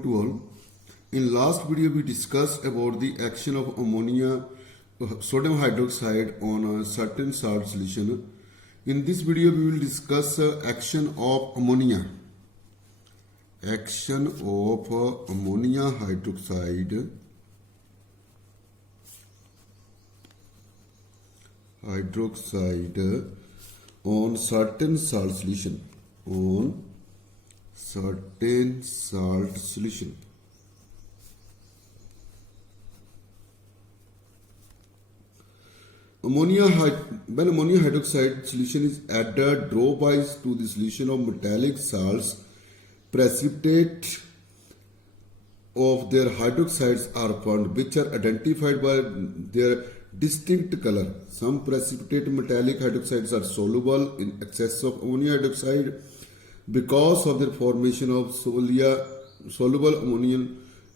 morning to all. In last video we discussed about the action of sodium hydroxide on a certain salt solution. In this video we will discuss action of ammonia. Action of ammonia hydroxide on certain salt solution. When ammonia hydroxide solution is added dropwise to the solution of metallic salts, precipitate of their hydroxides are found, which are identified by their distinct color. Some precipitate metallic hydroxides are soluble in excess of ammonia hydroxide because of their formation of soluble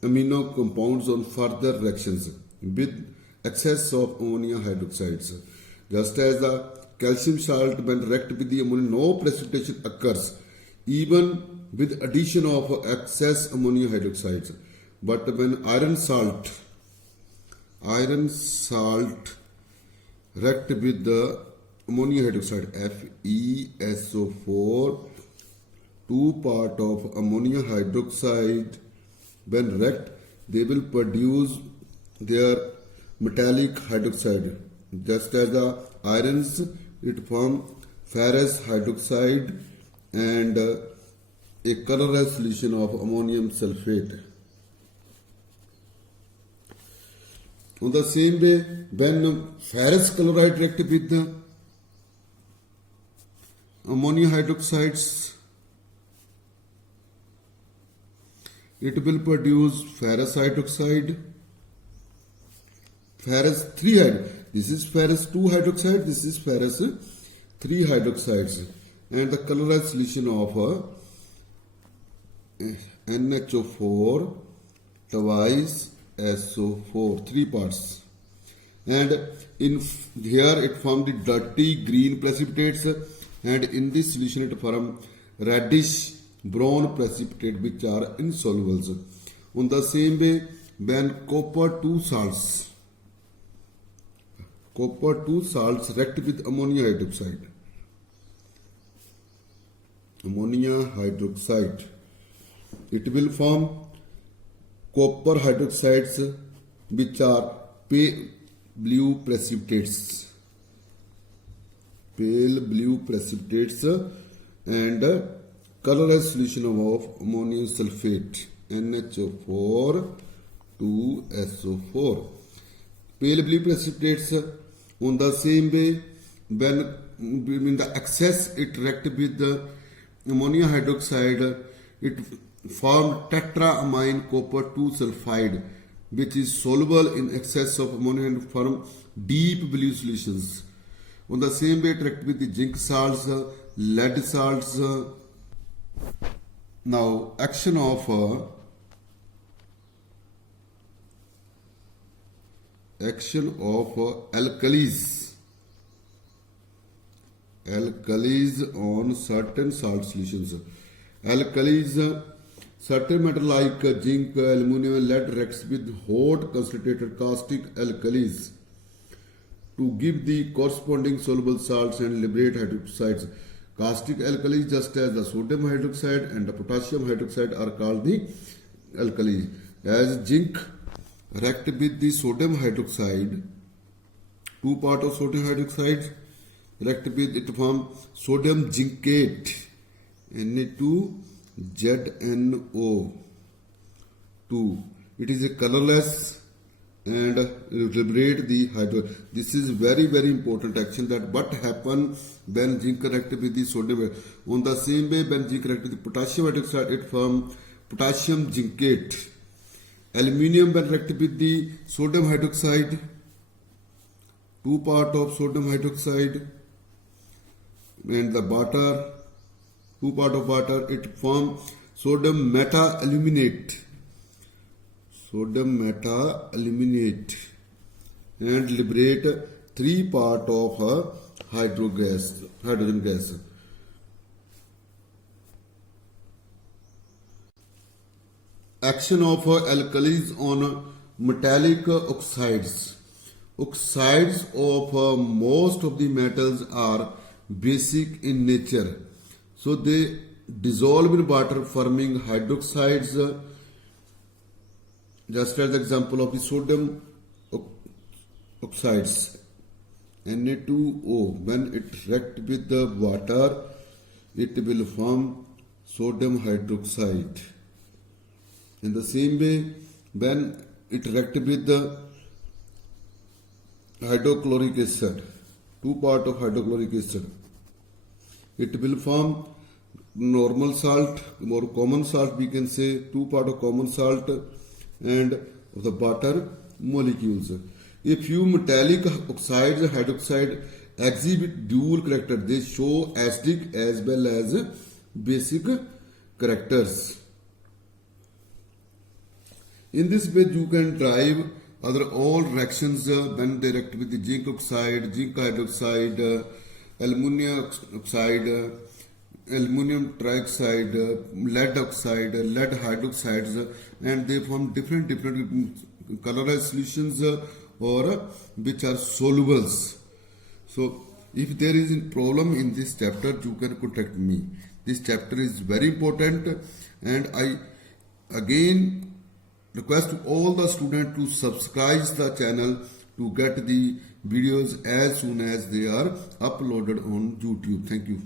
amino compounds on further reactions with excess of ammonia hydroxides. Just as the calcium salt when reacted with the ammonia, no precipitation occurs even with addition of excess ammonia hydroxides. But when iron salt react with the ammonia hydroxide FeSO4, 2 part of ammonia hydroxide, when react they will produce their metallic hydroxide. Just as the irons, it form ferrous hydroxide and a colorless solution of ammonium sulfate. On the same way, when ferrous chloride react with the ammonia hydroxides, it will produce ferrous hydroxide, ferrous 3 hydroxide. This is ferrous 2 hydroxide, this is ferrous 3 hydroxides, and the colorless solution of NHO4 twice SO4, 3 parts. And in here it formed the dirty green precipitates, and in this solution it form reddish brown precipitate which are insoluble. On the same way, when copper 2 salts react with ammonia hydroxide, it will form copper hydroxides which are pale blue precipitates and colorless solution of ammonium sulfate NHO4 2SO4. Pale blue precipitates. On the same way, when in the excess it react with the ammonia hydroxide, it formed tetraamine copper 2 sulfide, which is soluble in excess of ammonia and form deep blue solutions. On the same way, it react with the zinc salts, lead salts. Now, action of alkalis on certain salt solutions. Certain metal like zinc, aluminum, and lead reacts with hot concentrated caustic alkalis to give the corresponding soluble salts and liberate hydroxides. Caustic alkalis, just as the sodium hydroxide and the potassium hydroxide, are called the alkalis. As zinc react with the sodium hydroxide, 2 part of sodium hydroxide react with it form sodium zincate Na2ZNO2. It is a colorless and liberate the hydro. This is very important action, that what happen when zinc react with the sodium. On the same way, when zinc react with the potassium hydroxide, it form potassium zincate. Aluminium when react with the sodium hydroxide, 2 part of sodium hydroxide and the water, 2 part of water, it form sodium meta-aluminate and liberate 3 part of hydrogen gas. action of alkalis on metallic oxides. Oxides of most of the metals are basic in nature, so they dissolve in water forming hydroxides, just as the example of the sodium oxides Na2O. When it react with the water, it will form sodium hydroxide. In the same way, when it react with the hydrochloric acid, two part of hydrochloric acid, it will form normal salt, more common salt, we can say two part of common salt and of the water molecules. A few metallic oxides, hydroxide, exhibit dual character. They show acidic as well as basic characters. In this way, you can drive other all reactions when they react with the zinc oxide, zinc hydroxide, aluminum oxide, aluminum trioxide, lead oxide, lead hydroxides, and they form different colorized solutions or which are solubles. So if there is a problem in this chapter, you can contact me. This chapter is very important, and I again request all the students to subscribe the channel to get the videos as soon as they are uploaded on YouTube. Thank you.